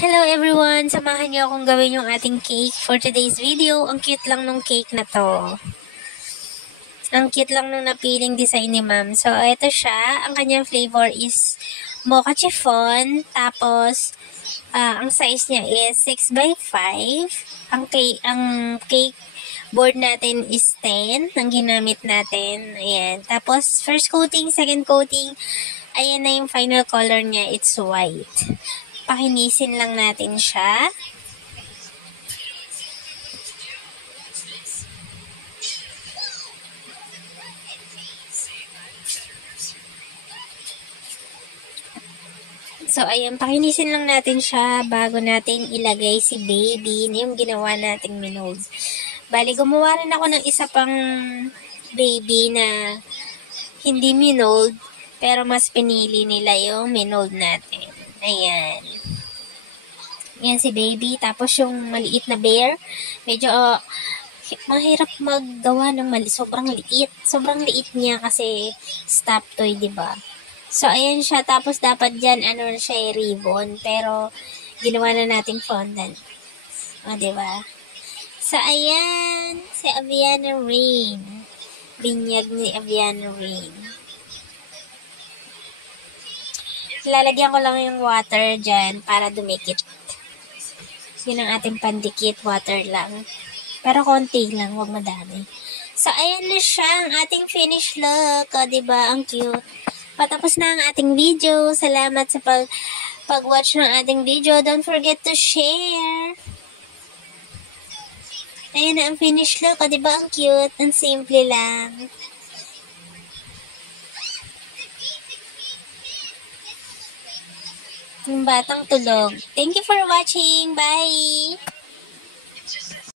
Hello everyone! Samahan niyo akong gawin yung ating cake for today's video. Ang cute lang nung cake na to. Ang cute lang nung napiling design ni ma'am. So, ito siya. Ang kanyang flavor is mocha chiffon. Tapos, ang size niya is 6x5. Ang cake board natin is 10. Ang ginamit natin. Ayan. Tapos, first coating, second coating. Ayan na yung final color niya. It's white. Pakinisin lang natin siya. So, ayan, pakinisin lang natin siya bago natin ilagay si baby na yung ginawa nating minold. Bali, gumawa rin ako ng isa pang baby na hindi minold, pero mas pinili nila yung minold natin. Ayan. Yan si baby. Tapos yung maliit na bear, medyo mahirap maggawa ng sobrang liit. Sobrang liit niya kasi stop toy, diba? So, ayan siya. Tapos dapat dyan, siya ribbon. Pero, ginawa na natin fondant. O, diba? So, ayan. Si Aviana Rain. Binyag ni Aviana Rain. Lalagyan ko lang yung water dyan para dumikit. Yun ang ating pandikit, water lang. Pero konti lang, huwag madami. So, ayan na siya, ang ating finished look. O, diba? Ang cute. Patapos na ang ating video. Salamat sa pag-watch ng ating video. Don't forget to share. Ayan na ang finished look. O, diba? Ang cute. Ang simple lang. Yung batang tulog. Thank you for watching. Bye!